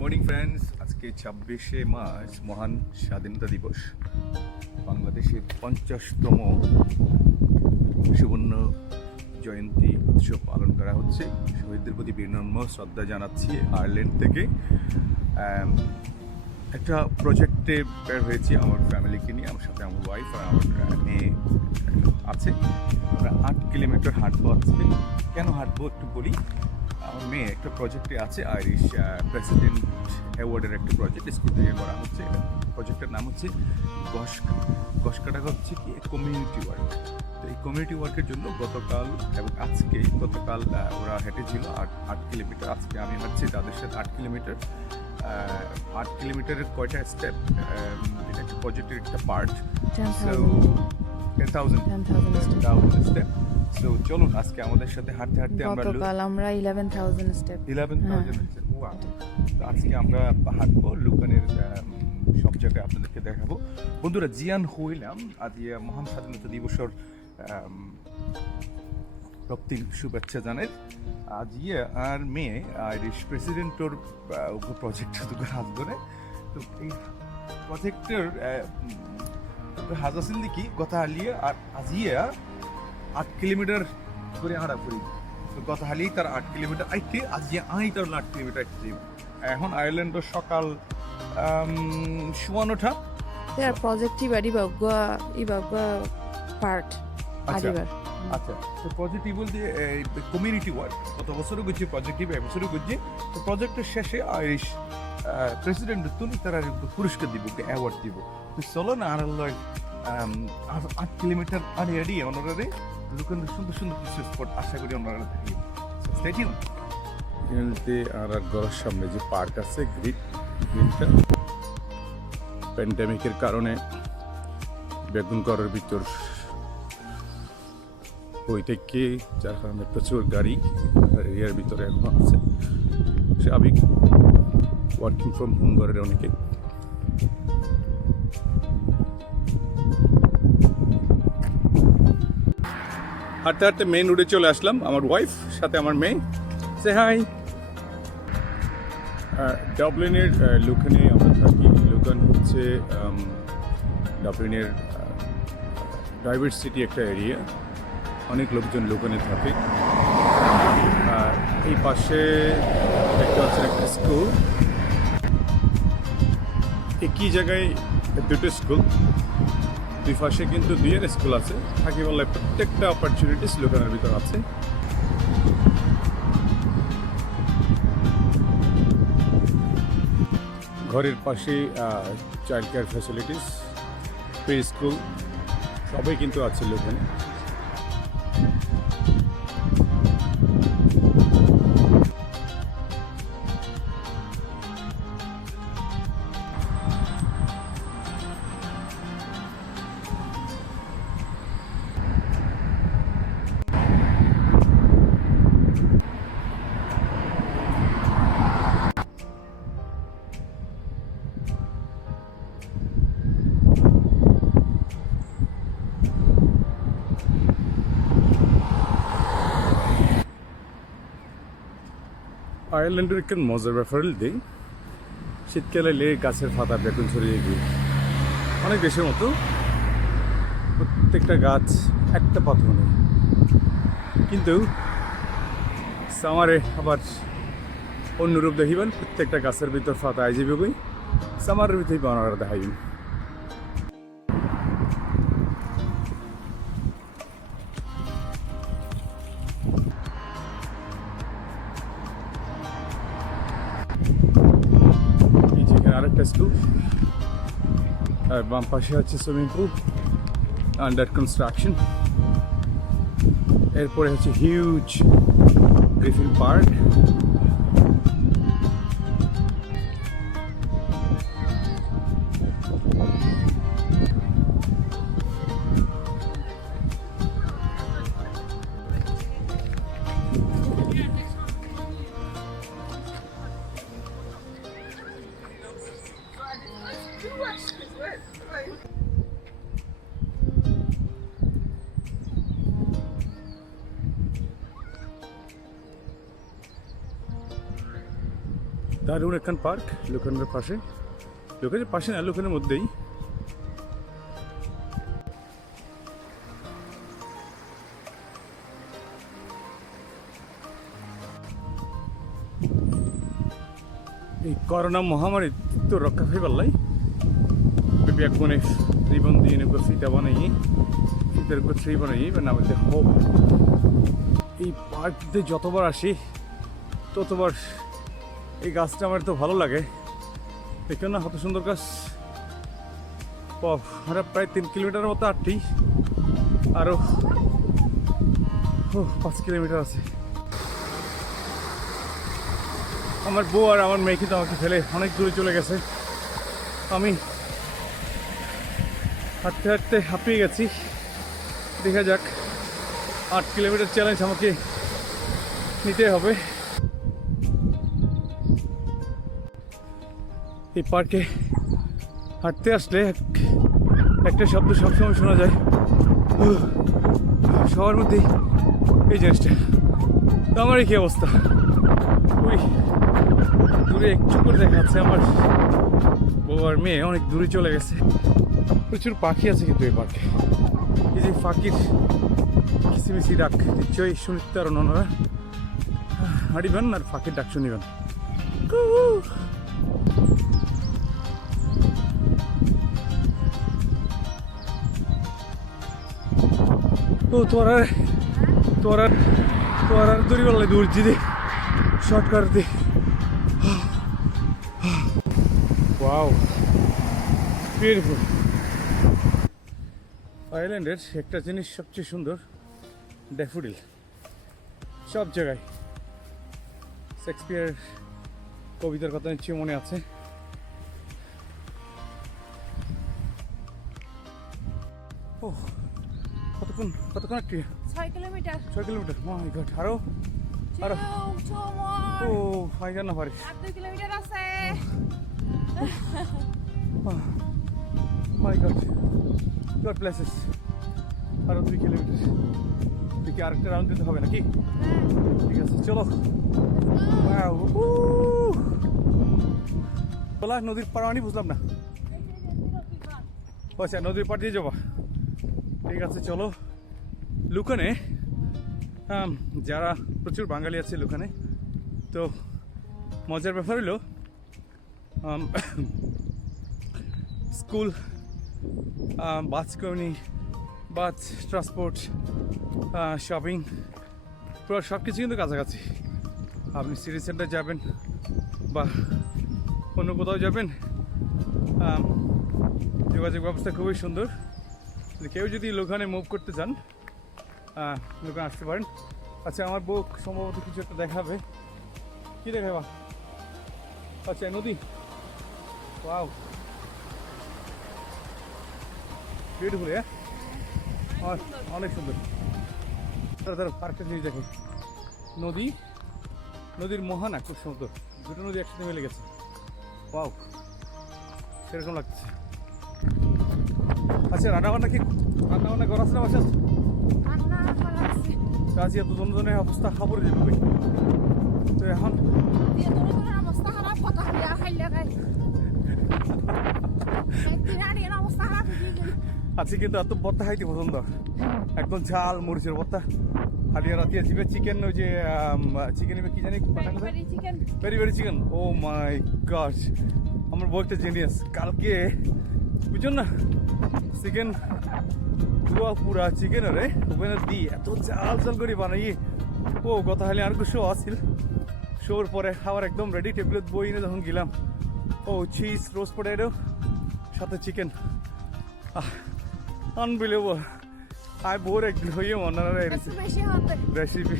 Morning friends, আজকে 26শে March মহান স্বাধীনতা দিবস। বাংলাদেশের 50তম সুবর্ণ জয়ন্তী উৎসব পালন করা হচ্ছে। শহীদদের প্রতি বিনম্র শ্রদ্ধা জানাচ্ছি। আয়ারল্যান্ড থেকে একটা প্রজেক্টে বের হয়েছি আমার ফ্যামিলিকে নিয়ে। আমার সাথে আমার ওয়াইফ আর আমার মেয়ে আছে। আমরা 8 কিলোমিটার হাঁটবো আজকে। কেন হাঁটবো একটু বলি। আমার মেয়ে একটা প্রজেক্টে আছে, আইরিশ প্রেসিডেন্ট অ্যাওয়ার্ডের একটা প্রজেক্ট স্কুল থেকে করা হচ্ছে। প্রজেক্টের নাম হচ্ছে গসকা। গসকাটা হচ্ছে কি কমিউনিটি ওয়ার্ক। তো এই কমিউনিটি ওয়ার্কের জন্য গতকাল এবং আজকে, গতকাল ওরা হেঁটেছিল 8 কিলোমিটার, আজকে আমি হাঁটছি তাদের সাথে 8 কিলোমিটার। 8 কিলোমিটারের কয়টা স্টেপ, এটা একটা প্রজেক্টের একটা পার্ট। 10,000 স্টেপ। সো চলুন আজকে আমাদের সাথে হাঁটতে হাঁটতে আমরা 11,000 স্টেপ। 11,000 স্টেপ। ওয়াও! তো আজকে আমরা হাঁটবো লুকানের সব জায়গায় আপনাদেরকে দেখাবো। বন্ধুরা, জিয়ান হইলাম আজ মহান স্বাধীনতা দিবসের প্রতি শুভেচ্ছা জানাই। আজ আর মেয়ে আইরিশ প্রেসিডেন্টর প্রজেক্ট হাজবনে। তো এই প্রজেক্টের হাজাসিল দেখি কথা হালিয়ে আর আজিয়া 8 কিলোমিটার করে হাঁটা করি। তো গত হালি তার 8 কিলোমিটার আইতে আজিয়া তার 8 কিলোমিটার আইতে। এখন আয়ারল্যান্ডের সকাল সুয়ানোঠা তার প্রজেক্টই বাড়ি বাগা পার্ট আদিবার। আচ্ছা, তো প্রজেক্টই বলতে কমিউনিটি ওয়ার্ক কত বছরও গেছে, প্রজেক্টিভ এবছরও গেছে। তো প্রজেক্টের শেষে আইরিশ প্রেসিডেন্ট তুমি তারা পুরস্কার দিব, অ্যাওয়ার্ড দিব। তো চলো না আর 8 কিলোমিটার আড়ে আড়ি ওনারা লুকান সুন্দর সুন্দর কিছু স্পট আশা করি ওনারা দেখি। Stay tune. এখানে আর ঘরের সামনে যে পার্ক আছে গ্রিনটা, প্যান্ডেমিকের কারণে বেগুন ঘরের ভিতর বই থেকে, যার কারণে প্রচুর গাড়ি এরিয়ার ভিতরে এখন আছে। স্বাভাবিক ওয়ার্কিং ফ্রম হোম ঘরের অনেকে। হাঁটতে হাঁটতে মেইন রোডে চলে আসলাম, আমার ওয়াইফ সাথে আমার মেয়ে। সে হাই। ডাবলিনের লুকানে আমরা থাকি। লুকান হচ্ছে ডাবলিনের ডাইভার্সিটি একটা এরিয়া, অনেক লোকজন লুকানে থাকে। আর এই পাশে একটা হচ্ছে একটা স্কুল, একই জায়গায় দুটো স্কুল, দুই পাশে কিন্তু দুইয়ের স্কুল আছে। থাকি বললে প্রত্যেকটা অপরচুনিটিস লুকানের ভিতর আছে। ঘরের পাশে child care facilities, play school সবই কিন্তু আছে লুকানে। আয়ারল্যান্ডের একটু মজার ব্যাপার দিই, শীতকালে লে গাছের পাতা বেগুন ছড়িয়ে গিয়ে অনেক দেশের মতো প্রত্যেকটা গাছ একটা পাতা নেই, কিন্তু সামারে আবার অন্যরূপ দেখিবেন। প্রত্যেকটা গাছের ভিতর পাতা আই যাবে বই, সামারের ভিতরেই বানারা দেখাইবেন। আরেকটা স্কুল, আর বাম পাশে হচ্ছে সুইমিং পুল আন্ডার কনস্ট্রাকশন। এরপরে হচ্ছে হিউজ গ্রিফিন পার্ক। দারুণ একখান পার্ক লুকানের পাশে, লুকানের পাশে না, লুকানের মধ্যেই। এই করোনা মহামারী তো রক্ষা হয়ে পারলাই ব্যাকবনে জীবন দিয়ে সিটা বানাই শীতের ট্রি বানাই আমাদের হোপ। এই পার্কতে যতবার আসি ততবার এই গাছটা আমার তো ভালো লাগে। দেখো না কত সুন্দর গাছ। আমরা প্রায় 3 কিলোমিটার মতো আটটি, আরো 5 কিলোমিটার আছে। আমার বউ আর আমার মেয়ে কিন্তু আমাকে ফেলে অনেক দূরে চলে গেছে। আমি হাঁটতে হাঁটতে হাঁপিয়ে গেছি। দেখা যাক, 8 কিলোমিটার চ্যালেঞ্জ আমাকে নিতে হবে। এই পার্কে হাঁটতে আসলে একটা শব্দ সবসময় শোনা যায় সবার মধ্যেই, এই জিনিসটা। তো আমারই কি অবস্থা, ওই দূরে একটু করে দেখা যাচ্ছে আমার বউ আর মেয়ে অনেক দূরে চলে গেছে। প্রচুর পাখি আছে কিন্তু এই পার্কে। এই যে পাখির কিচিমিচি ডাক নিশ্চয়ই শুনতে পারেন ওনারা, হাঁড়িবেন আর পাখির ডাক শুনিবেন। ও তোর আর দূরি বললে দূর জিদে শর্টকাট দি। Wow, beautiful. আইল্যান্ডের একটা জিনিস সবচেয়ে সুন্দর, ড্যাফোডিল সব জায়গায়। শেক্সপিয়ার কবিতার কথা নিশ্চয়ই মনে আছে। ও কতক্ষণ একটি 6 কিলোমিটার। 6 কিলোমিটার, মাই গড। আরো ও আই জানা পারি 2 কিলোমিটার আছে। মাই গড, গড ব্লেসেস। আরো 2 কিলোমিটার। দেখি আরেকটা রাউন্ড দিতে হবে নাকি? ঠিক আছে, চলো। বলা নদীর পাড় আনি, বুঝলাম না। আচ্ছা, নদীর পাড় দিয়ে যাবো। ঠিক আছে, চলো। লুকানে যারা প্রচুর বাঙালি আছে লুকানে, তো মজার ব্যাপার হলো স্কুল, বাস কমিউনি, বাস ট্রান্সপোর্ট, শপিং, পুরো সব কিছু কিন্তু কাছাকাছি। আপনি সিটি সেন্টার যাবেন বা অন্য কোথাও যাবেন, যোগাযোগ ব্যবস্থা খুবই সুন্দর। কেউ যদি লোকানে মুভ করতে চান, লোকানে আসতে পারেন। আচ্ছা, আমার বউ সম্ভবত কিছু একটা দেখাবে। কি দেখাবা? আচ্ছা, নদী। Wow, beautiful. অনেক সুন্দর। তারা পার্কটা জিনিস দেখে, নদীর মোহনা খুব সুন্দর। দুটো নদী একসাথে মিলে গেছে। ওয়াও, সেরকম লাগছে। আচ্ছা, রান্নাবান্না করা আছে না বাসা? কাজে এত জনের অবস্থা খবর যাবে ভাই। তো এখন আজকে কিন্তু এত ভর্তা খাইতে পছন্দ, একদম ঝাল মরিচের ভর্তা। হালিয়া রাতিয়া জিবে চিকেন, ওই যে চিকেন কি জানি, ভেরি ভেরি চিকেন। ও মাই গড, আমার বউ একটা জিনিয়াস। কালকে বুঝছেন না, চিকেন পুরা চিকেন রে ওখানে দি এত চাল করে বানাই। ও কথা হলে আর শো আসছিল, শোর পরে খাবার একদম রেডি, টেবিলত বই এনে যখন গেলাম, ও চিজ, রোস্ট পটেটো, সাথে চিকেন। আনবিলিভেবল। আই বোর একদিন হইয়ে মনে রেসিপি।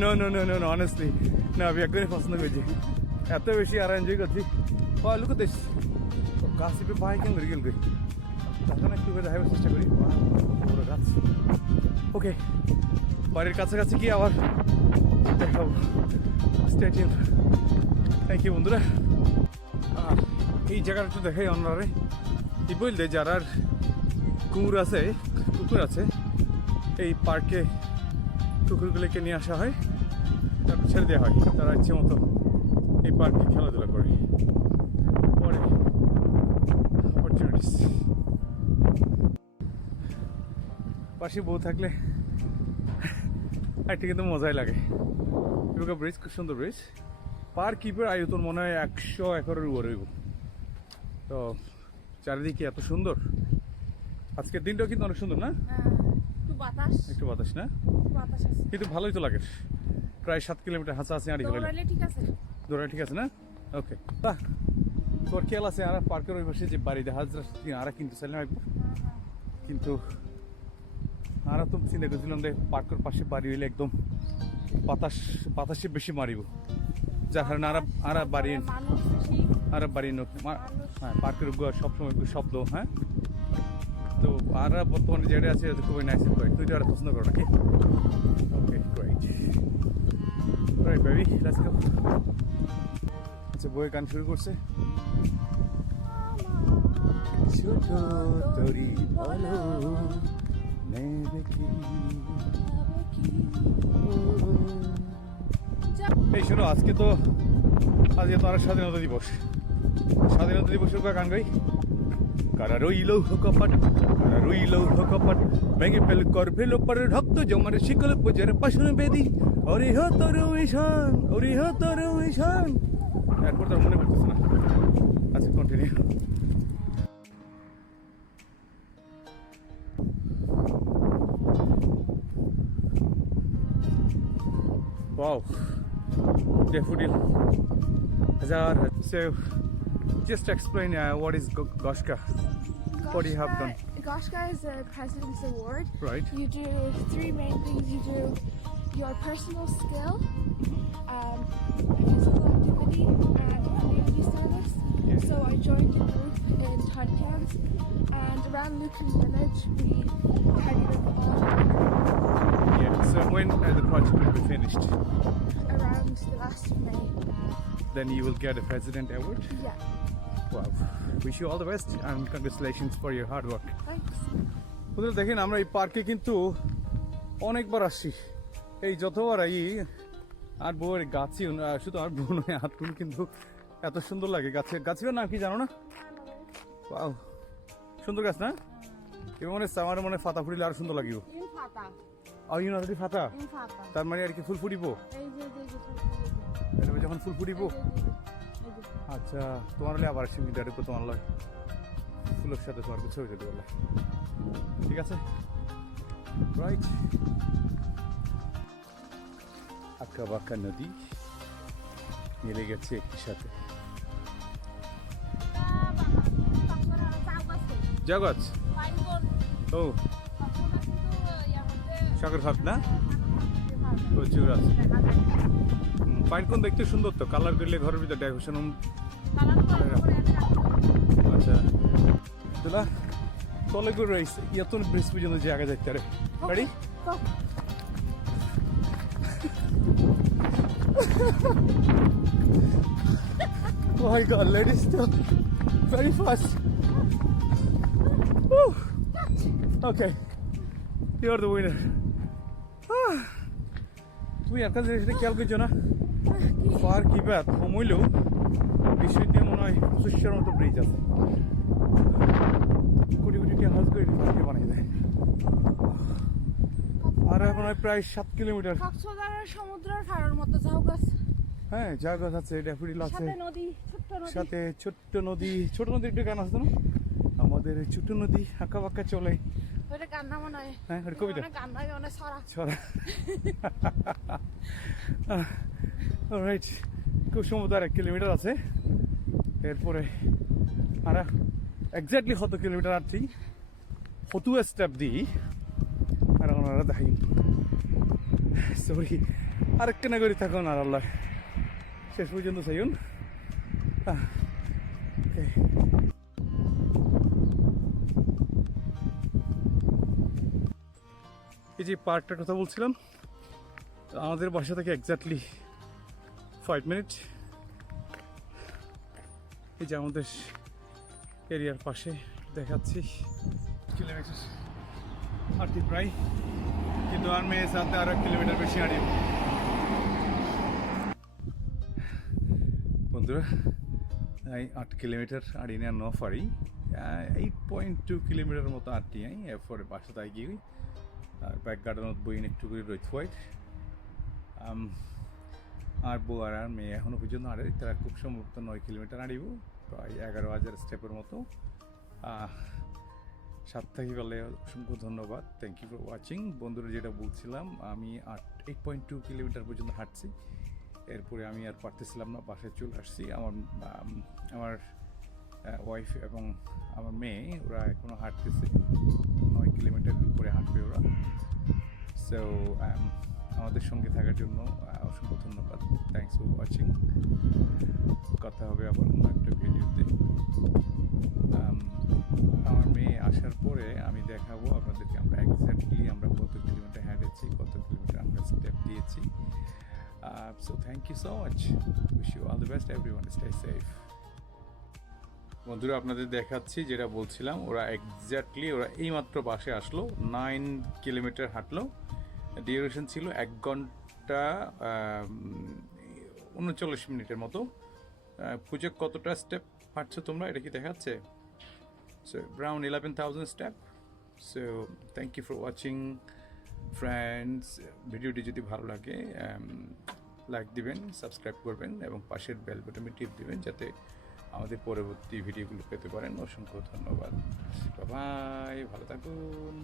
না অনেস্টলি না, আমি একদমই পছন্দ করছি। এত বেশি আর এনজয় করছি। লুক দিস, গাছিপে পাই কেন ধরে গেল রে, তখন একটু করে দেখাবার চেষ্টা করি। গাছ। ওকে, বাড়ির কাছাকাছি গিয়ে আবার দেখাবো। স্টেডিয়াম। থ্যাংক ইউ বন্ধুরা। এই জায়গাটা একটু দেখাই অন্যরে। কি বললে, যারা কুকুর আছে এই পার্কে, কুকুরগুলোকে নিয়ে আসা হয়, তারপর ছেড়ে দেওয়া হয়। তারা ইচ্ছে মতো পার্কে খেলাধুলা করে পরে অপরচুনিটিস। পাশে বউ থাকলে একটা কিন্তু মজাই লাগে। এবার ব্রিজ খুব সুন্দর ব্রিজ। পার কিপের আয়তন মনে হয় 100 একরের উপরে হইব। তো চারিদিকে এত সুন্দর। আজকের দিনটাও কিন্তু অনেক সুন্দর না? একটু বাতাস, একটু বাতাস না, বাতাস আছে। কিন্তু ভালোই তো লাগে। প্রায় 7 কিলোমিটার হাঁচা আছে আড়ি হলে দৌড়াইলে ঠিক আছে। দৌড়া ঠিক আছে না? ওকে, বাহ। তোর খেয়াল আছে আর পার্কের ওই পাশে যে বাড়ি দেখা যাচ্ছে আর কিন্তু চাইলাম একবার, কিন্তু আর তো চিন্তা করছিলাম যে পার্কের পাশে বাড়ি হইলে একদম বাতাসে বেশি মারিব, যার কারণে আর বাড়ি মানুষ বেশি, আর বাড়ি হ্যাঁ পার্কের সবসময় শব্দ। হ্যাঁ, তো আর বর্তমানে যেটা আছে খুবই নাইস করে। তুই তো আর পছন্দ করো নাকি? Okay, great right baby, let's go. আচ্ছা, বইয়ের গান শুরু করছে। ছোট তরি বলো নেবে কি। এই শোনো, আজকে তো আর স্বাধীনতা দিবস। স্বাধীনতা দিবসের গান গাই। কারা রইল কপাট, কারা রইল কপাট, ভেঙে ফেল কর ফেল পর রক্ত জমার শিকল পূজার পাশন বেদি। ওরে হো তোর ঈশান, ওরে হো তোর ঈশান। এরপর তোর মনে পড়তেছে না। আচ্ছা, continue. Wow, daffodil. Hazar. So, just explain what is Goshka. What do you have done? Goshka is a President's Award. Right. You do 3 main things. You do your personal skill, physical activity, and community service. Yes. So I joined a group in Tadcans, and around Lucan Village we carried a ball Yeah. So when the project will be finished, around the last of May. then you will get a President Award. Yeah. Wow. Wish you all the best and congratulations for your hard work. Thanks. ওদের দেখেন, আমরা এই পার্কে কিন্তু অনেকবার আসছি। এই যতবার আই আর বউয়ের গাছি, শুধু আর বউ নয়, হাতগুলো কিন্তু এত সুন্দর লাগে। গাছের নাম কি জানো না? Wow, সুন্দর গাছ না? এবার মনে হচ্ছে আমার মনে ফাতা ফুটিলে আরো সুন্দর লাগিব। Infata. ইউনিভার্সিটি ফাতা, Infata. তার মানে আর কি ফুল ফুটিব। এই যে এবার যখন ফুল ফুটিব, আচ্ছা, তোমার হলে আবার আসি মিটারে তো তোমার লয় ফুলের সাথে তোমার ছবি তুলতে বললে, ঠিক আছে? রাইট। আঁকা বাঁকা নদী মিলে গেছে একই সাথে। জগৎ, ও সাগর খাত না, প্রচুর আছে। পাইন কোন দেখতে সুন্দর তো, কালার করলে ঘরের ভিতরে ডেকোরেশন। আচ্ছা, দাদা তলে করে রয়েছে এত ব্রিজ পর্যন্ত জায়গা যাইতে পারে। Ready? Oh my god, ladies, still very fast. Woo. Okay, you're the winner. তুমি একটা জিনিসটা খেয়াল করছো না, পার কি ব্যাত কমইলেও বিষয়টি মনে হয় 2500 মতো ব্রিজ আছে। কোটি কোটি টাকা খরচ করে পার্কে বানিয়ে দেয়। আর এখন হয় প্রায় 7 কিলোমিটার। কক্সবাজারের সমুদ্রের ফাড়ার মতো ঝাউগাছ। হ্যাঁ, জায়গা আছে, ড্যাফোডিল আছে, সাথে নদী, ছোট্ট নদী। সাথে ছোট্ট নদী। ছোট নদী একটু গান আসতো না, আমাদের ছোট নদী আঁকা বাঁকা চলে। ওটা গান না মনে হয়। হ্যাঁ, ওটা কবিতা। গান নয়, অনেক ছড়া। অলরাইট, খুব সম্ভবত আর 1 কিলোমিটার আছে। এরপরে আর এক্স্যাক্টলি কত কিলোমিটার আসছি, কত স্টেপ দিই আর ওনারা দেখাই। সরি, আরেকটা না করি থাকুন আর আল্লাহ শেষ পর্যন্ত চাইুন। এই যে পার্কটার কথা বলছিলাম, আমাদের বাসা থেকে এক্স্যাক্টলি 5 মিনিট। এই যে আমাদের এরিয়ার পাশে দেখাচ্ছি কিলোমিটার হাঁটি প্রায়, কিন্তু আর মেয়ের সাথে আরো 1 কিলোমিটার বেশি হাঁটি। বন্ধুরা, এই 8 কিলোমিটার আড়ি না নফারি 8.2 কিলোমিটার মতো আটটি আই এরপরে বাসা তাই গিয়ে আর ব্যাক গার্ডেনত বই একটু করে রইত হোয়াইট আর বউ আর মেয়ে এখনও পর্যন্ত আড়ে তারা খুব সম্ভবত 9 কিলোমিটার আড়িব প্রায় 11,000 স্টেপের মতো। সাপ্তাহিক বেলায় অসংখ্য ধন্যবাদ, থ্যাংক ইউ ফর ওয়াচিং। বন্ধুরা, যেটা বলছিলাম, আমি 8.2 কিলোমিটার পর্যন্ত হাঁটছি, এরপরে আমি আর পারতেছিলাম না, বাসায় চলে আসছি। আমার ওয়াইফ এবং আমার মেয়ে ওরা এখনও হাঁটতেছে, 9 কিলোমিটার উপরে হাঁটবে ওরা। সো আমাদের সঙ্গে থাকার জন্য অসংখ্য ধন্যবাদ, থ্যাংকস ফর ওয়াচিং। কথা হবে আবার অন্য একটা ভিডিওতে। আমার মেয়ে আসার পরে আমি দেখাবো আপনাদেরকে আমরা এক্স্যাক্টলি আমরা কত কিলোমিটার হেঁটেছি, কত কিলোমিটার আমরা স্টেপ দিয়েছি। So thank you so much, wish you all the best everyone, stay safe. বন্ধুরা, আপনাদের দেখাচ্ছি যেটা বলছিলাম, ওরা এইমাত্র বাসে আসলো, 9 কিলোমিটার হাঁটলো, ডিউরেশন ছিল 1 ঘন্টা 39 মিনিটের মতো। পূজা, কতটা স্টেপ হাঁটছো তোমরা, এটা কি দেখাচ্ছে? So around 11,000 step. So thank you for watching, friends. ভিডিওটি যদি ভালো লাগে লাইক দিবেন, সাবস্ক্রাইব করবেন এবং পাশের বেল বাটনে টিপ দিবেন যাতে আমাদের পরবর্তী ভিডিওগুলো পেতে পারেন। অসংখ্য ধন্যবাদ, বাই, ভালো থাকুন।